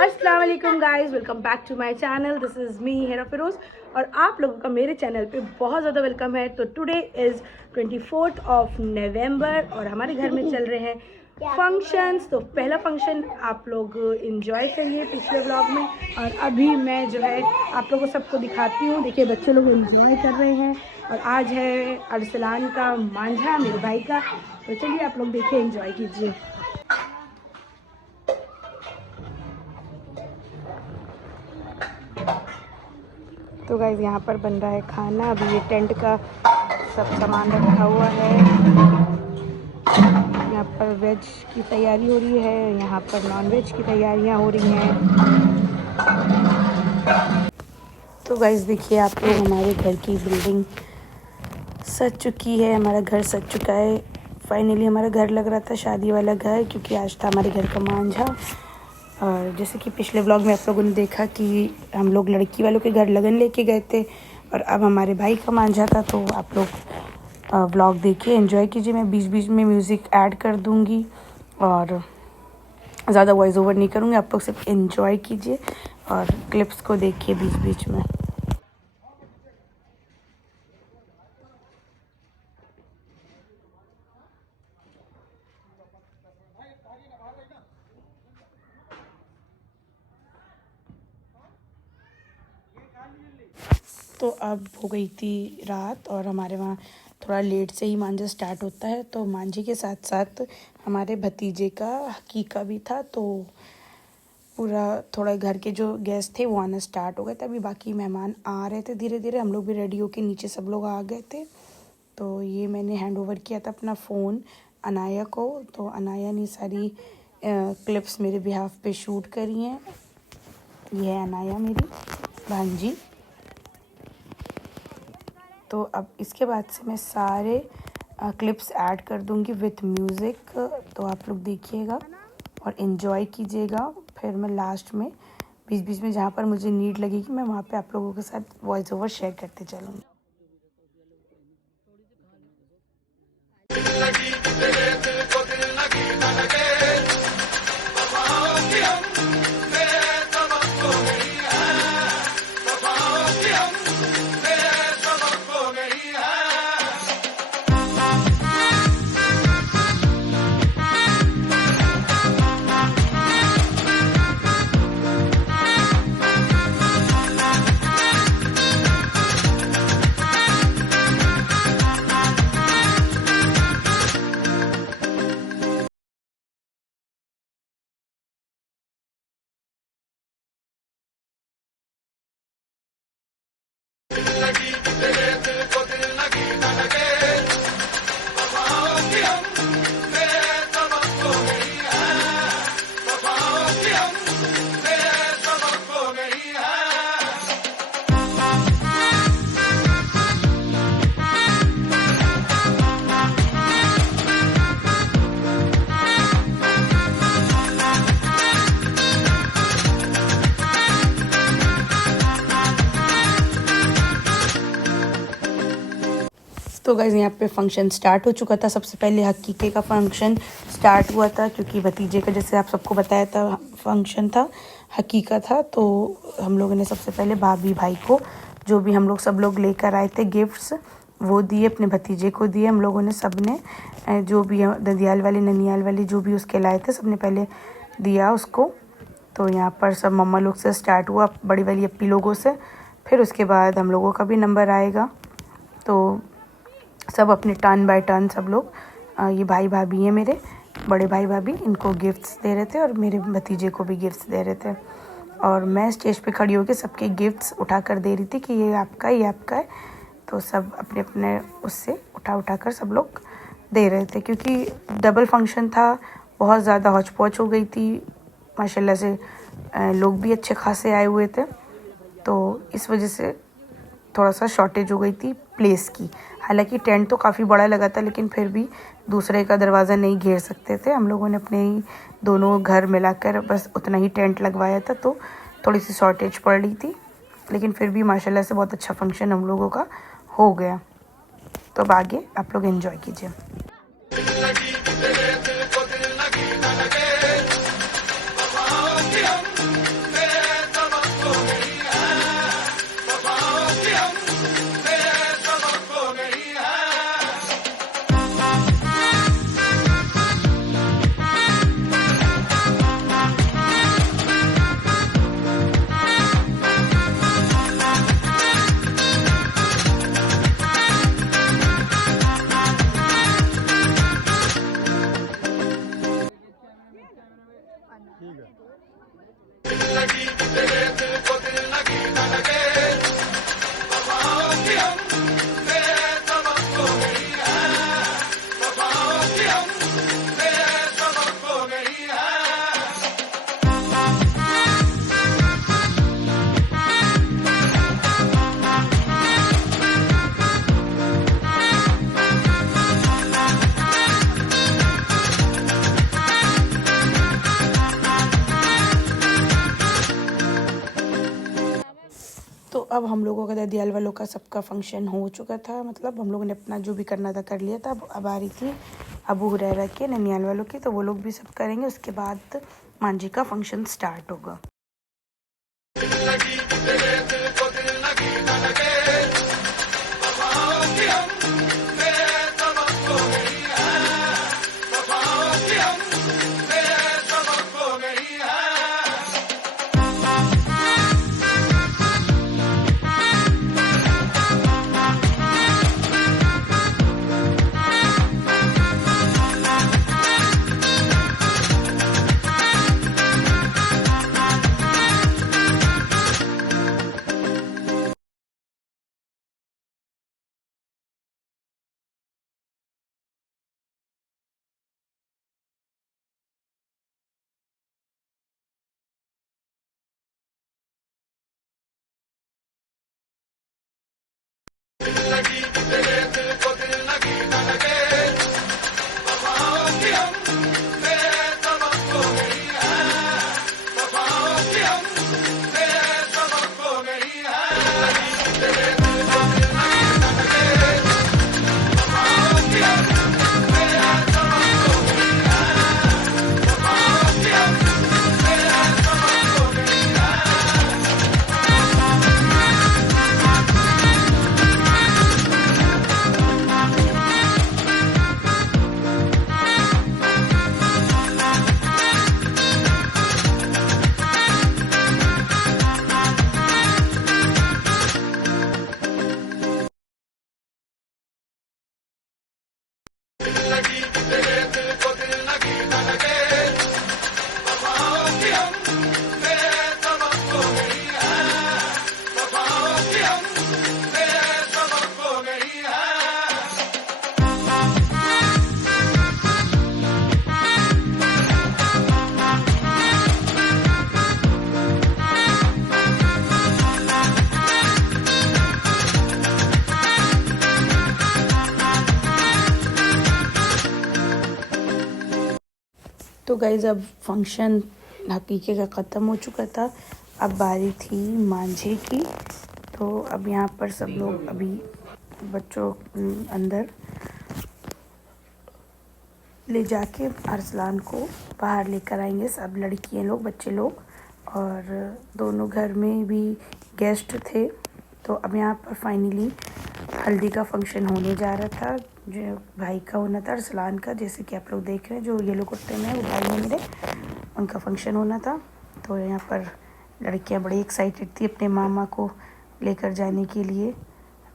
अस्सलाम वालेकुम guys, welcome back to my channel. This is me Hera Firoz और आप लोगों का मेरे चैनल पे बहुत ज़्यादा वेलकम है। तो टुडे इज़ 24 नवंबर और हमारे घर में चल रहे हैं फंक्शंस। तो पहला फंक्शन आप लोग इंजॉय करिए पिछले व्लॉग में, और अभी मैं जो है आप लोगों को सबको दिखाती हूँ। देखिए बच्चे लोग इंजॉय कर रहे हैं और आज है अरसलान का मांझा, मेरे भाई का। तो चलिए आप लोग देखिए, इंजॉय कीजिए। तो गाइस यहाँ पर बन रहा है खाना। अभी ये टेंट का सब सामान रखा हुआ है। यहाँ पर वेज की तैयारी हो रही है, यहाँ पर नॉन वेज की तैयारियाँ हो रही हैं। तो गाइस देखिए आप लोग, हमारे घर की बिल्डिंग सज चुकी है, हमारा घर सज चुका है। फाइनली हमारा घर लग रहा था शादी वाला घर, क्योंकि आज था हमारे घर का मांझा। और जैसे कि पिछले व्लॉग में आप लोगों ने देखा कि हम लोग लड़की वालों के घर लगन लेके गए थे, और अब हमारे भाई का मांझा था। तो आप लोग व्लॉग देखिए, एंजॉय कीजिए। मैं बीच बीच में म्यूज़िक ऐड कर दूंगी और ज़्यादा वॉइस ओवर नहीं करूँगी। आप लोग सिर्फ एंजॉय कीजिए और क्लिप्स को देखिए बीच बीच में। तो अब हो गई थी रात और हमारे वहाँ थोड़ा लेट से ही मांझा स्टार्ट होता है। तो मांझे के साथ साथ हमारे भतीजे का हकीका भी था। तो पूरा थोड़ा घर के जो गेस्ट थे वो आना स्टार्ट हो गए थे। अभी बाकी मेहमान आ रहे थे धीरे धीरे। हम लोग भी रेडी होके नीचे सब लोग आ गए थे। तो ये मैंने हैंड ओवर किया था अपना फ़ोन अनाया को। तो अनाया ने सारी क्लिप्स मेरे बिहाफ पे शूट करी हैं। ये है अनाया मेरी भांजी। तो अब इसके बाद से मैं सारे क्लिप्स ऐड कर दूंगी विथ म्यूज़िक। तो आप लोग देखिएगा और इन्जॉय कीजिएगा। फिर मैं लास्ट में बीच बीच में जहाँ पर मुझे नीड लगेगी मैं वहाँ पे आप लोगों के साथ वॉइस ओवर शेयर करते चलूँगी। तो गाइज़ यहाँ पे फंक्शन स्टार्ट हो चुका था। सबसे पहले हकीके का फंक्शन स्टार्ट हुआ था, क्योंकि भतीजे का जैसे आप सबको बताया था फंक्शन था, हकीका था। तो हम लोगों ने सबसे पहले भाभी भाई को जो भी हम लोग सब लोग लेकर आए थे गिफ्ट्स वो दिए, अपने भतीजे को दिए। हम लोगों ने सब ने जो भी ददियाल वाली ननियाल वाली जो भी उसके लाए थे सबने पहले दिया उसको। तो यहाँ पर सब मम्मा लोग से स्टार्ट हुआ, बड़ी वाली अप्पी लोगों से। फिर उसके बाद हम लोगों का भी नंबर आएगा। तो सब अपने टर्न बाय टर्न सब लोग, ये भाई भाभी हैं मेरे बड़े भाई भाभी, इनको गिफ्ट्स दे रहे थे और मेरे भतीजे को भी गिफ्ट्स दे रहे थे। और मैं स्टेज पे खड़ी होकर सबके गिफ्ट्स उठा कर दे रही थी कि ये आपका है, ये आपका है। तो सब अपने अपने उससे उठा कर सब लोग दे रहे थे, क्योंकि डबल फंक्शन था, बहुत ज़्यादा हौच पौच हो गई थी। माशाल्लाह से लोग भी अच्छे खासे आए हुए थे। तो इस वजह से थोड़ा सा शॉर्टेज हो गई थी प्लेस की। हालांकि टेंट तो काफ़ी बड़ा लगा था, लेकिन फिर भी दूसरे का दरवाज़ा नहीं घेर सकते थे। हम लोगों ने अपने ही दोनों घर मिलाकर बस उतना ही टेंट लगवाया था। तो थोड़ी सी शॉर्टेज पड़ रही थी, लेकिन फिर भी माशाल्लाह से बहुत अच्छा फंक्शन हम लोगों का हो गया। तो अब आगे आप लोग एंजॉय कीजिए। अब हम लोगों का ददियाल वालों का सबका फंक्शन हो चुका था, मतलब हम लोगों ने अपना जो भी करना था कर लिया था। अब आ रही थी अबू हुरैरा के ननियाल वालों की, तो वो लोग भी सब करेंगे। उसके बाद मांझी का फंक्शन स्टार्ट होगा। तो गाइज़ अब फंक्शन हकीके का ख़त्म हो चुका था। अब बारी थी मांझे की। तो अब यहाँ पर सब लोग अभी बच्चों अंदर ले जाके अरसलान को बाहर लेकर आएंगे। सब लड़कियाँ लोग, बच्चे लोग, और दोनों घर में भी गेस्ट थे। तो अब यहाँ पर फाइनली हल्दी का फंक्शन होने जा रहा था, जो भाई का होना था, अरसलान का। जैसे कि आप लोग देख रहे हैं, जो येलो कुर्ते में है वो भाई है मेरे, उनका फंक्शन होना था। तो यहाँ पर लड़कियाँ बड़ी एक्साइटेड थी अपने मामा को लेकर जाने के लिए।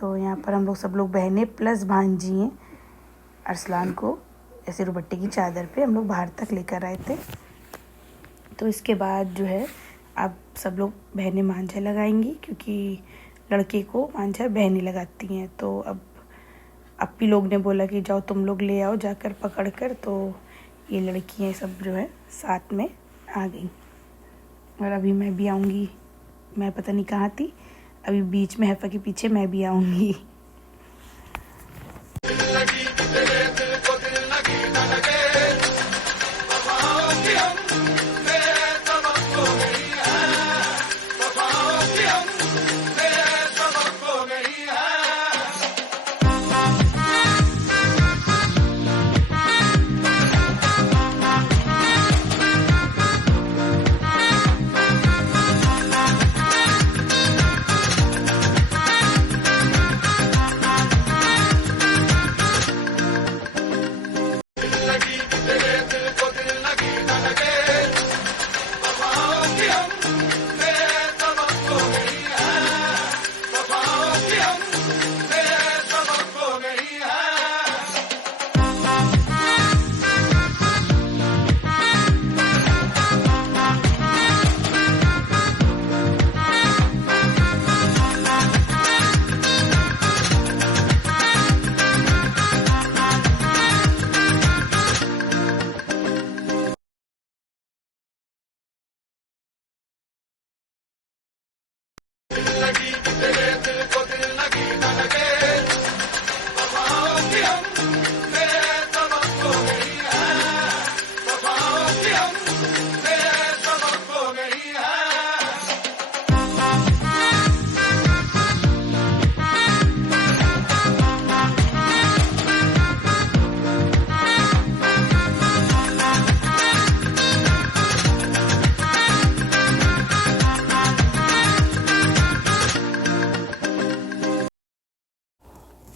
तो यहाँ पर हम लोग सब लोग बहनें प्लस भांजी हैं, अरसलान को ऐसे दुपट्टे की चादर पे हम लोग बाहर तक लेकर आए थे। तो इसके बाद जो है अब सब लोग बहनें मांझा लगाएंगी, क्योंकि लड़के को मांझा बहनें लगाती हैं। तो अब अप्पी लोग ने बोला कि जाओ तुम लोग ले आओ जाकर पकड़ कर। तो ये लड़कियाँ सब जो है साथ में आ गई। और अभी मैं भी आऊँगी, मैं पता नहीं कहाँ थी, अभी बीच में हैफ़ा के पीछे मैं भी आऊँगी।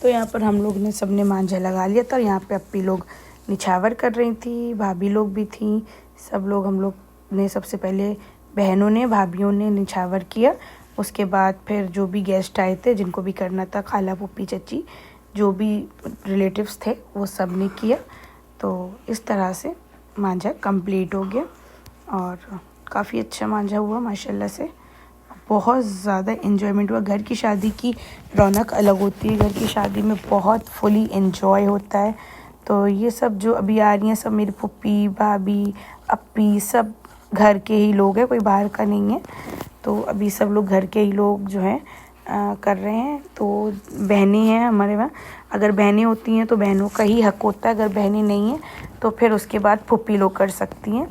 तो यहाँ पर हम लोग ने सबने मांझा लगा लिया था। यहाँ पे अप्पी लोग निछावर कर रही थी, भाभी लोग भी थी, सब लोग हम लोग ने सबसे पहले बहनों ने भाभीयों ने निछावर किया। उसके बाद फिर जो भी गेस्ट आए थे जिनको भी करना था, खाला पुप्पी चची जो भी रिलेटिव्स थे वो सब ने किया। तो इस तरह से मांझा कंप्लीट हो गया और काफ़ी अच्छा मांझा हुआ माशाल्लाह से। बहुत ज़्यादा एंजॉयमेंट हुआ। घर की शादी की रौनक अलग होती है, घर की शादी में बहुत फुली एंजॉय होता है। तो ये सब जो अभी आ रही हैं सब मेरी पुप्पी भाभी अप्पी सब घर के ही लोग हैं, कोई बाहर का नहीं है। तो अभी सब लोग घर के ही लोग जो हैं कर रहे हैं। तो बहनें हैं हमारे वहाँ, अगर बहनें होती हैं तो बहनों का ही हक होता है, अगर बहनें नहीं हैं तो फिर उसके बाद फुप्पी लोग कर सकती हैं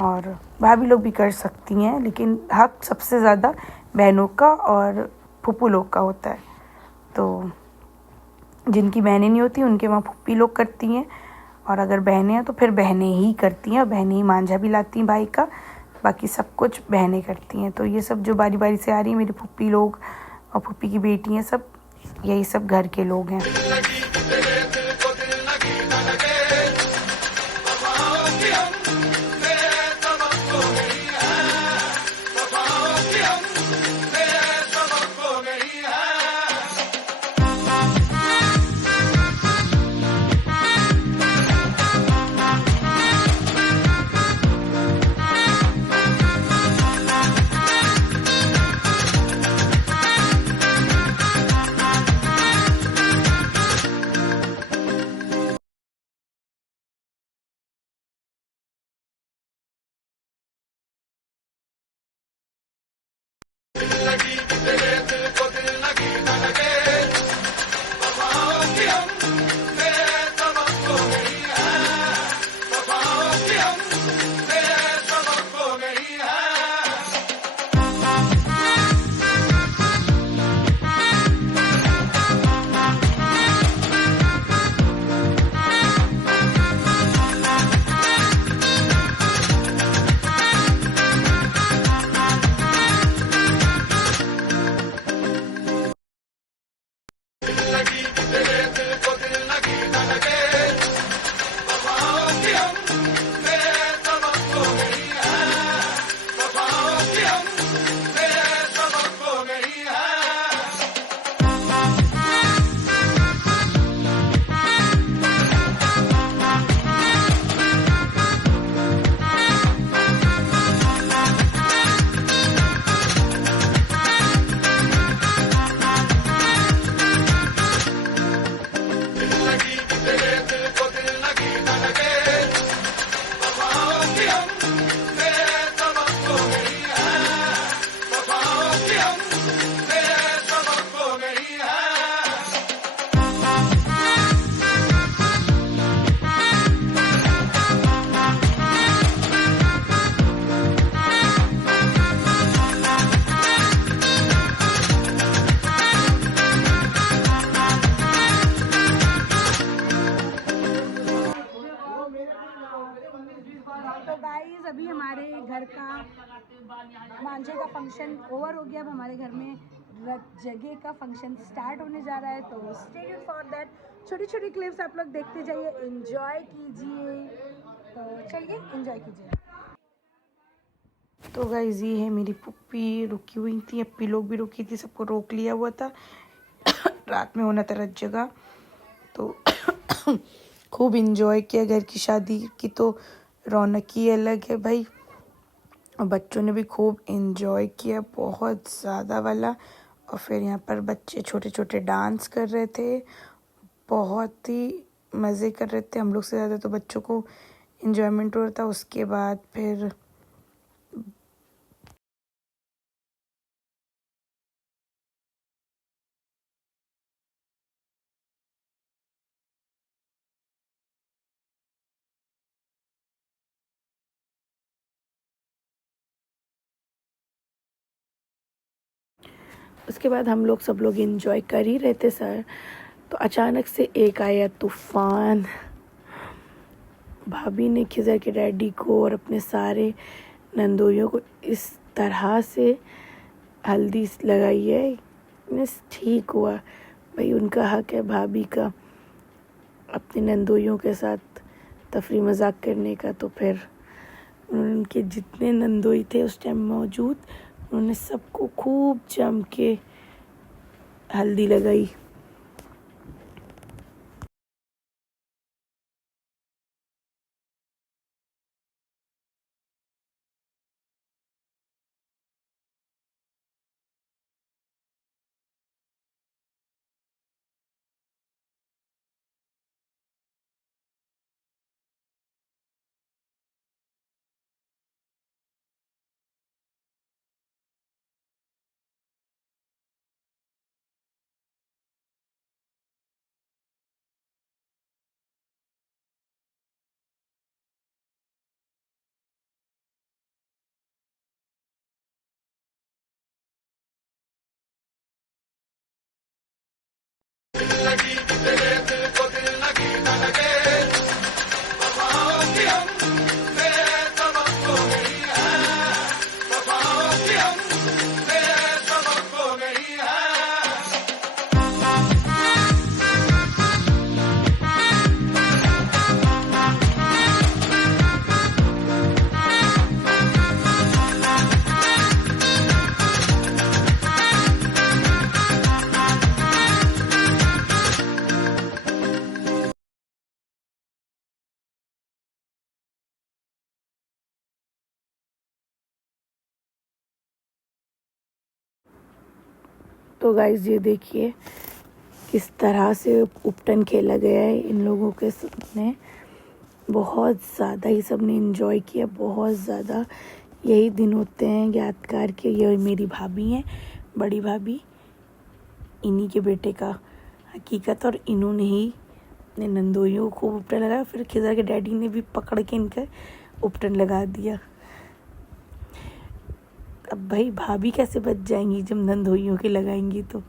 और भाभी लोग भी कर सकती हैं, लेकिन हक सबसे ज़्यादा बहनों का और फुप्पू लोग का होता है। तो जिनकी बहनें नहीं होती उनके वहाँ फुप्पी लोग करती हैं और अगर बहनें हैं तो फिर बहनें ही करती हैं, बहनें ही मांझा भी लाती हैं भाई का, बाकी सब कुछ बहनें करती हैं। तो ये सब जो बारी बारी से आ रही हैं मेरी फुप्पी लोग और फुप्पी की बेटी हैं, सब यही सब घर के लोग हैं। तो गाइस अभी हमारे घर का मांझे का फंक्शन ओवर हो गया। अब हमारे घर में जगह का फंक्शन स्टार्ट होने जा रहा है, तो स्टे ट्यून्ड फॉर दैट। छोटी छोटी क्लिप्स आप लोग देखते जाइए, एंजॉय कीजिए। तो चलिए एंजॉय कीजिए। तो गाइस ये है मेरी पुप्पी रुकी हुई थी, अप्पी लोग भी रुकी थी, सबको रोक लिया हुआ था। रात में होना था रत जगह, तो खूब इंजॉय किया। घर की शादी की तो रौनक ही अलग है भाई, और बच्चों ने भी खूब इंजॉय किया, बहुत ज़्यादा वाला। और फिर यहाँ पर बच्चे छोटे छोटे डांस कर रहे थे, बहुत ही मज़े कर रहे थे। हम लोग से ज़्यादा तो बच्चों को इंजॉयमेंट हो रहा था। उसके बाद फिर हम लोग सब लोग इंजॉय कर ही रहे थे सर, तो अचानक से एक आया तूफ़ान। भाभी ने खिज़र के डैडी को और अपने सारे नंदोइयों को इस तरह से हल्दी लगाई है, मीन्स ठीक हुआ। भाई उनका हक है भाभी का अपने नंदोइयों के साथ तफरी मजाक करने का। तो फिर उनके जितने नंदोई थे उस टाइम मौजूद, उन्होंने सबको खूब जम के हल्दी लगाई। तो गाइस ये देखिए किस तरह से उपटन खेला गया है इन लोगों के सामने। बहुत ज़्यादा ही सबने एंजॉय किया, बहुत ज़्यादा। यही दिन होते हैं यादगार के। ये मेरी भाभी हैं, बड़ी भाभी, इन्हीं के बेटे का हकीकत, और इन्होंने ही अपने नंदोइयों को उपटन लगाया। फिर खिज़र के डैडी ने भी पकड़ के इनका उपटन लगा दिया। अब भाई भाभी कैसे बच जाएंगी जब नंदोइयों के लगाएंगी तो।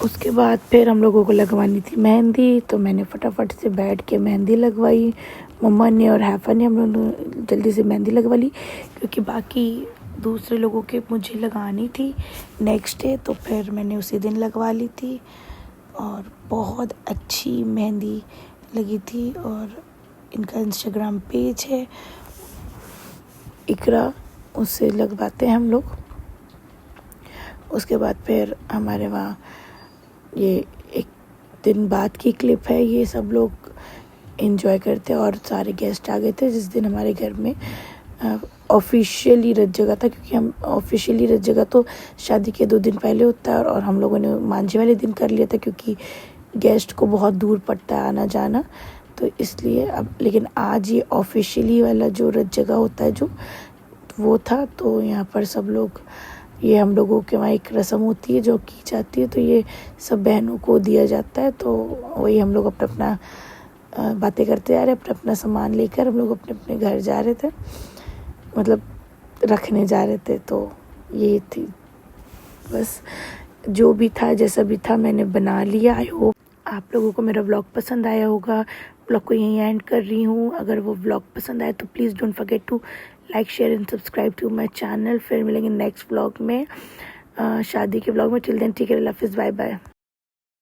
उसके बाद फिर हम लोगों को लगवानी थी मेहंदी, तो मैंने फटाफट से बैठ के मेहंदी लगवाई। मम्मा ने और हैफ़ा ने हम लोगों ने जल्दी से मेहंदी लगवा ली, क्योंकि बाकी दूसरे लोगों के मुझे लगानी थी नेक्स्ट डे, तो फिर मैंने उसी दिन लगवा ली थी। और बहुत अच्छी मेहंदी लगी थी। और इनका इंस्टाग्राम पेज है इकरा, उससे लगवाते हैं हम लोग। उसके बाद फिर हमारे वहाँ ये एक दिन बाद की क्लिप है, ये सब लोग एंजॉय करते और सारे गेस्ट आ गए थे जिस दिन हमारे घर में ऑफिशियली रच जगह था, क्योंकि हम ऑफिशियली रच जगह तो शादी के 2 दिन पहले होता है, और हम लोगों ने मांझे वाले दिन कर लिया था क्योंकि गेस्ट को बहुत दूर पड़ता है आना जाना, तो इसलिए अब। लेकिन आज ये ऑफिशियली वाला जो रच जगह होता है जो वो था, तो यहाँ पर सब लोग, ये हम लोगों के वहाँ एक रस्म होती है जो की जाती है, तो ये सब बहनों को दिया जाता है। तो वही हम लोग अपना अपना बातें करते जा रहे, अपना अपना सामान लेकर हम लोग अपने अपने घर जा रहे थे, मतलब रखने जा रहे थे। तो ये थी बस, जो भी था जैसा भी था मैंने बना लिया। आई होप आप लोगों को मेरा व्लॉग पसंद आया होगा। व्लॉग को यहीं एंड कर रही हूँ। अगर वो व्लॉग पसंद आए तो please don't forget to like, share and subscribe to my channel. फिर मिलेंगे नेक्स्ट व्लॉग में। शादी के ब्लॉग में। Till then take care, love, bye bye.